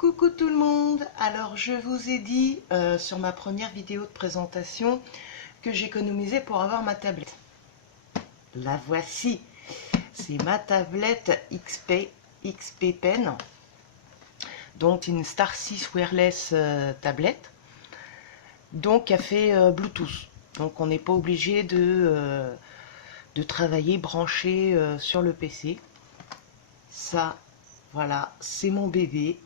Coucou tout le monde. Alors je vous ai dit sur ma première vidéo de présentation que j'économisais pour avoir ma tablette. La voici. C'est ma tablette XP Pen. Donc une Star 6 wireless tablette. Donc elle fait Bluetooth. Donc on n'est pas obligé de travailler branché sur le PC. Ça, voilà, c'est mon bébé.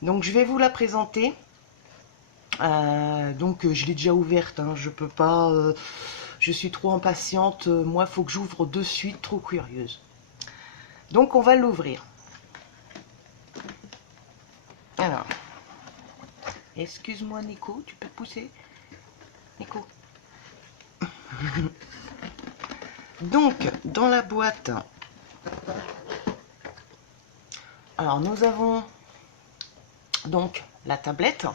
Donc je vais vous la présenter. Je l'ai déjà ouverte, hein, je peux pas, je suis trop impatiente, moi il faut que j'ouvre de suite, trop curieuse. Donc on va l'ouvrir. Alors, excuse-moi Nico, tu peux pousser Nico. Donc dans la boîte, alors nous avons donc la tablette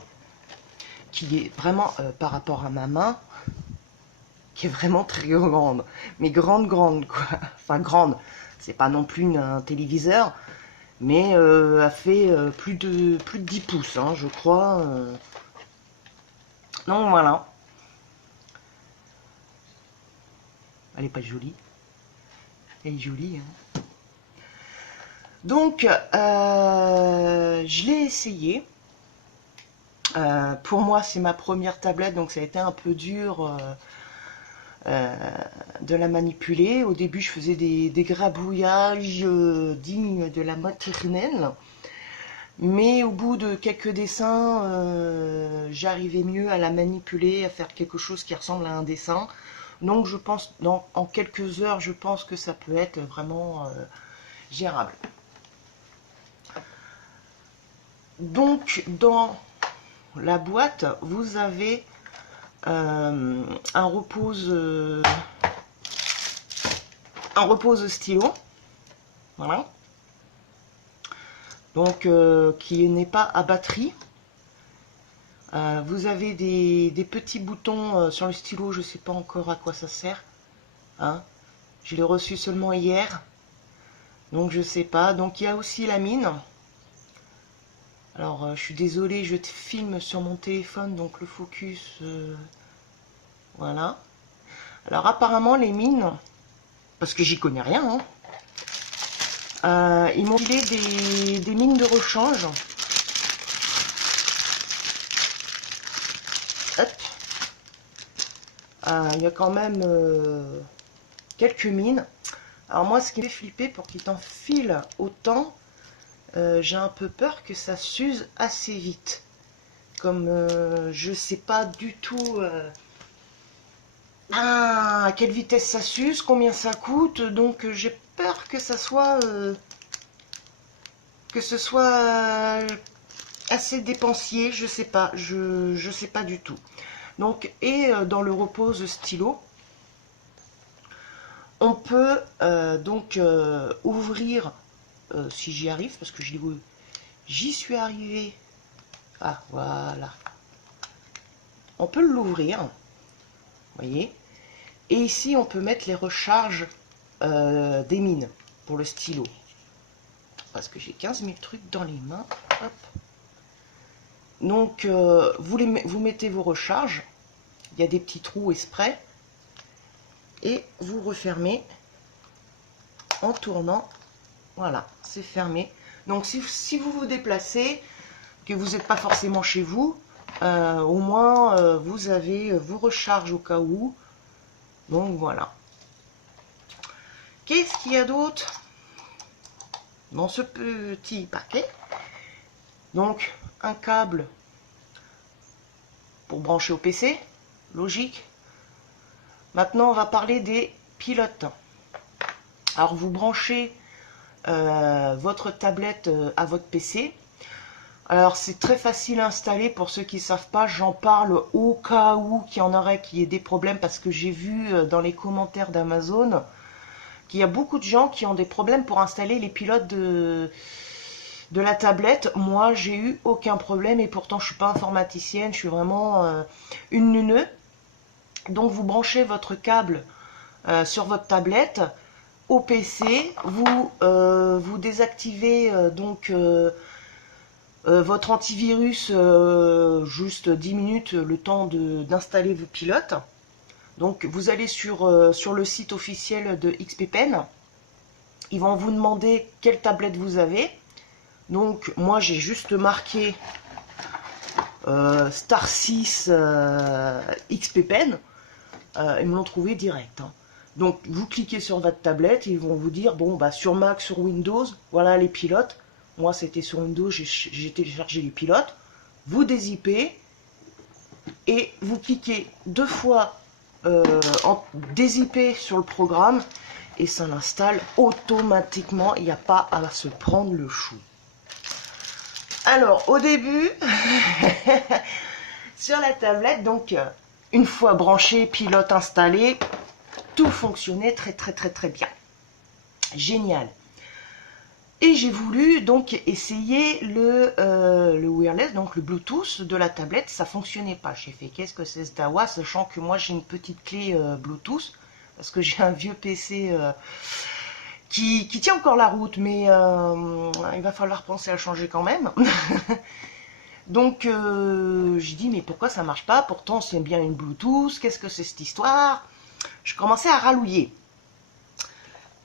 qui est vraiment par rapport à ma main, qui est vraiment très grande, mais grande quoi, enfin grande, c'est pas non plus un téléviseur, mais elle fait plus de 10 pouces, hein, je crois. Donc voilà, elle est pas jolie, elle est jolie, hein. Donc je l'ai essayé. Pour moi c'est ma première tablette, donc ça a été un peu dur de la manipuler. Au début je faisais des grabouillages dignes de la maternelle, mais au bout de quelques dessins j'arrivais mieux à la manipuler, à faire quelque chose qui ressemble à un dessin. Donc je pense en quelques heures je pense que ça peut être vraiment gérable. Donc dans la boîte vous avez un repose stylo, voilà, donc qui n'est pas à batterie. Vous avez des petits boutons sur le stylo, je sais pas encore à quoi ça sert, hein. Je l'ai reçu seulement hier, donc je sais pas. Donc il y a aussi la mine. Alors je suis désolée, je te filme sur mon téléphone, donc le focus, voilà. Alors apparemment les mines, parce que j'y connais rien, hein, ils m'ont filé des mines de rechange. Hop. Il y a quand même quelques mines. Alors moi, ce qui me fait flipper, pour qu'ils t'en filent autant, j'ai un peu peur que ça s'use assez vite. Comme je sais pas du tout à quelle vitesse ça s'use, combien ça coûte, donc j'ai peur que ça soit assez dépensier, je sais pas, je sais pas du tout. Donc, et dans le repose stylo, on peut ouvrir, si j'y arrive, parce que j'y suis arrivée. Ah, voilà. On peut l'ouvrir, vous voyez. Et ici, on peut mettre les recharges des mines pour le stylo. Parce que j'ai 15 000 trucs dans les mains. Hop. Donc, vous mettez vos recharges. Il y a des petits trous exprès. Et vous refermez en tournant. Voilà, c'est fermé. Donc si vous vous déplacez, que vous n'êtes pas forcément chez vous, au moins vous avez vos recharges au cas où. Donc voilà. Qu'est-ce qu'il y a d'autre dans ce petit paquet? Donc un câble pour brancher au PC, logique. Maintenant on va parler des pilotes. Alors vous branchez votre tablette à votre PC. Alors c'est très facile à installer pour ceux qui ne savent pas, j'en parle au cas où qu'il y en aurait qui ait des problèmes, parce que j'ai vu dans les commentaires d'Amazon qu'il y a beaucoup de gens qui ont des problèmes pour installer les pilotes de la tablette. Moi j'ai eu aucun problème, et pourtant je suis pas informaticienne, je suis vraiment une neuneu. Donc vous branchez votre câble sur votre tablette au PC, vous désactivez votre antivirus, juste 10 minutes, le temps d'installer vos pilotes. Donc vous allez sur le site officiel de XPPen. Ils vont vous demander quelle tablette vous avez. Donc moi j'ai juste marqué Star 6 XPPen. Ils me l'ont trouvé direct. Hein. Donc vous cliquez sur votre tablette, ils vont vous dire, bon bah sur Mac, sur Windows, voilà les pilotes. Moi c'était sur Windows, j'ai téléchargé les pilotes. Vous dézippez et vous cliquez 2 fois en dézippé sur le programme et ça l'installe automatiquement, il n'y a pas à se prendre le chou. Alors au début, sur la tablette, donc une fois branché, pilote installé, tout fonctionnait très bien. Génial. Et j'ai voulu donc essayer le wireless, donc le Bluetooth de la tablette, ça fonctionnait pas. J'ai fait qu'est-ce que c'est ce dawa, sachant que moi j'ai une petite clé Bluetooth, parce que j'ai un vieux PC qui tient encore la route, mais il va falloir penser à le changer quand même. Donc j'ai dit mais pourquoi ça marche pas? Pourtant c'est bien une Bluetooth, qu'est-ce que c'est cette histoire? Je commençais à rallouiller.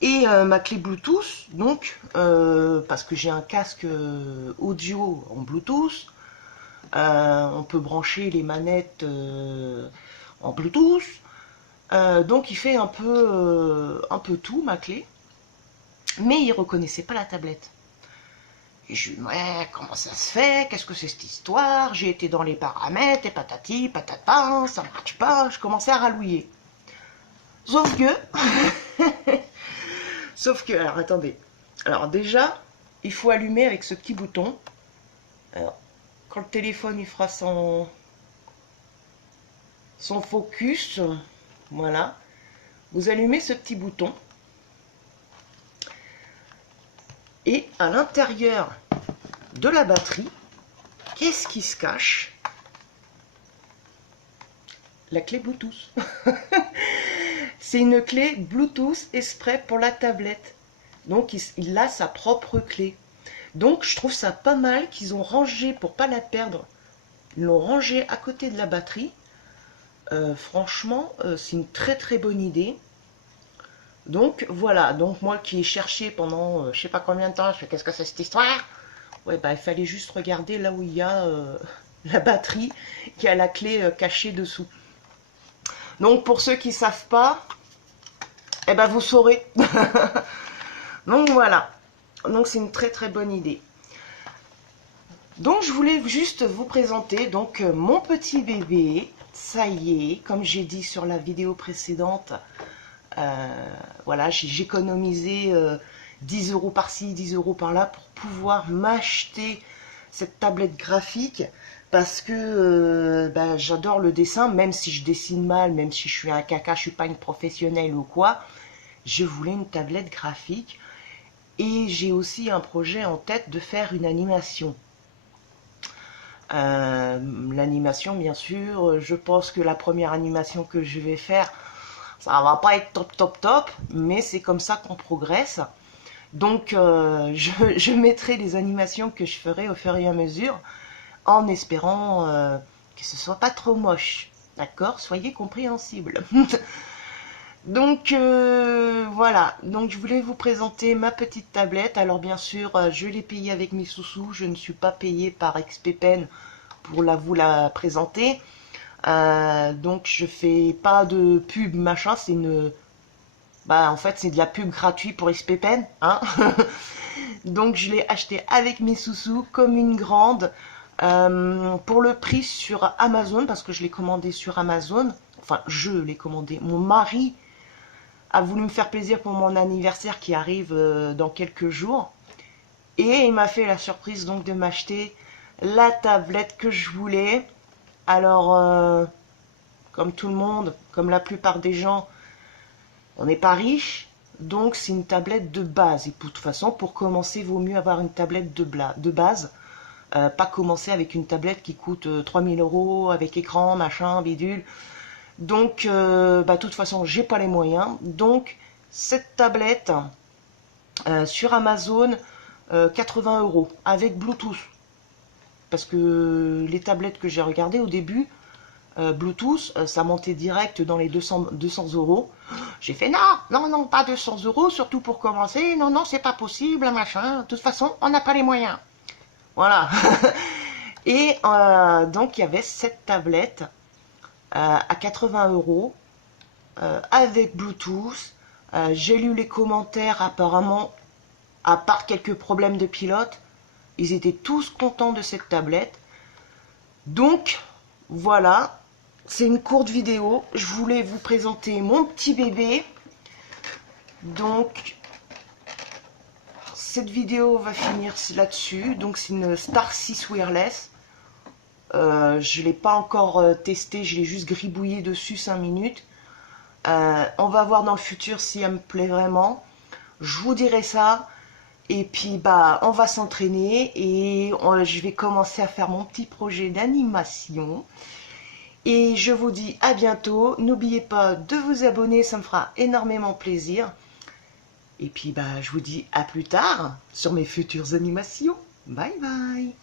Et ma clé Bluetooth, donc, parce que j'ai un casque audio en Bluetooth, on peut brancher les manettes en Bluetooth, donc il fait un peu tout, ma clé, mais il reconnaissait pas la tablette. Et je lui dis, ouais, comment ça se fait? Qu'est-ce que c'est cette histoire? J'ai été dans les paramètres, et patati, patata, ça marche pas, je commençais à rallouiller. Sauf que... Sauf que, alors attendez, alors déjà, il faut allumer avec ce petit bouton. Alors, quand le téléphone il fera son focus, voilà, vous allumez ce petit bouton. Et à l'intérieur de la batterie, qu'est-ce qui se cache? La clé Bluetooth. C'est une clé Bluetooth exprès pour la tablette. Donc il a sa propre clé. Donc je trouve ça pas mal qu'ils ont rangé, pour pas la perdre, ils l'ont rangé à côté de la batterie. Franchement, c'est une très bonne idée. Donc voilà, donc moi qui ai cherché pendant je sais pas combien de temps, je fais qu'est-ce que c'est cette histoire? Ouais, bah il fallait juste regarder là où il y a la batterie, qui a la clé cachée dessous. Donc pour ceux qui ne savent pas, eh ben vous saurez. Donc voilà. Donc c'est une très bonne idée. Donc je voulais juste vous présenter donc mon petit bébé. Ça y est, comme j'ai dit sur la vidéo précédente, voilà, j'ai économisé 10 € par-ci, 10 € par-là pour pouvoir m'acheter cette tablette graphique. Parce que bah, j'adore le dessin, même si je dessine mal, même si je suis un caca, je suis pas une professionnelle ou quoi. Je voulais une tablette graphique et j'ai aussi un projet en tête de faire une animation. L'animation, bien sûr, je pense que la première animation que je vais faire, ça va pas être top, mais c'est comme ça qu'on progresse. Donc je mettrai les animations que je ferai au fur et à mesure, en espérant que ce soit pas trop moche. D'accord? Soyez compréhensibles. Donc voilà, donc je voulais vous présenter ma petite tablette. Alors bien sûr, je l'ai payée avec mes sous-sous, je ne suis pas payée par XPPen pour vous la présenter. Donc je fais pas de pub machin, c'est une... Bah en fait c'est de la pub gratuite pour XPPen, hein. Donc je l'ai acheté avec mes sous-sous comme une grande. Pour le prix sur Amazon, parce que je l'ai commandé sur Amazon, enfin je l'ai commandé, mon mari a voulu me faire plaisir pour mon anniversaire qui arrive dans quelques jours, et il m'a fait la surprise donc de m'acheter la tablette que je voulais. Alors comme tout le monde, comme la plupart des gens, on n'est pas riche, donc c'est une tablette de base, et de toute façon pour commencer vaut mieux avoir une tablette de base. Pas commencer avec une tablette qui coûte 3000 € avec écran, machin, bidule. Donc, de toute façon, j'ai pas les moyens. Donc, cette tablette sur Amazon, 80 € avec Bluetooth. parce que les tablettes que j'ai regardées au début, Bluetooth, ça montait direct dans les 200 euros. J'ai fait non, non, non, pas 200 euros, surtout pour commencer. Non, non, c'est pas possible, machin. De toute façon, on n'a pas les moyens. Voilà. Et donc, il y avait cette tablette à 80 euros avec Bluetooth. J'ai lu les commentaires, apparemment, à part quelques problèmes de pilote, ils étaient tous contents de cette tablette. Donc, voilà, c'est une courte vidéo. Je voulais vous présenter mon petit bébé. Donc, cette vidéo va finir là-dessus. Donc, c'est une Star 6 Wireless. Je ne l'ai pas encore testé, je l'ai juste gribouillé dessus 5 minutes. On va voir dans le futur si elle me plaît vraiment. Je vous dirai ça. Et puis, bah, on va s'entraîner et je vais commencer à faire mon petit projet d'animation. Et je vous dis à bientôt. N'oubliez pas de vous abonner, ça me fera énormément plaisir. Et puis, bah, je vous dis à plus tard sur mes futures animations. Bye bye.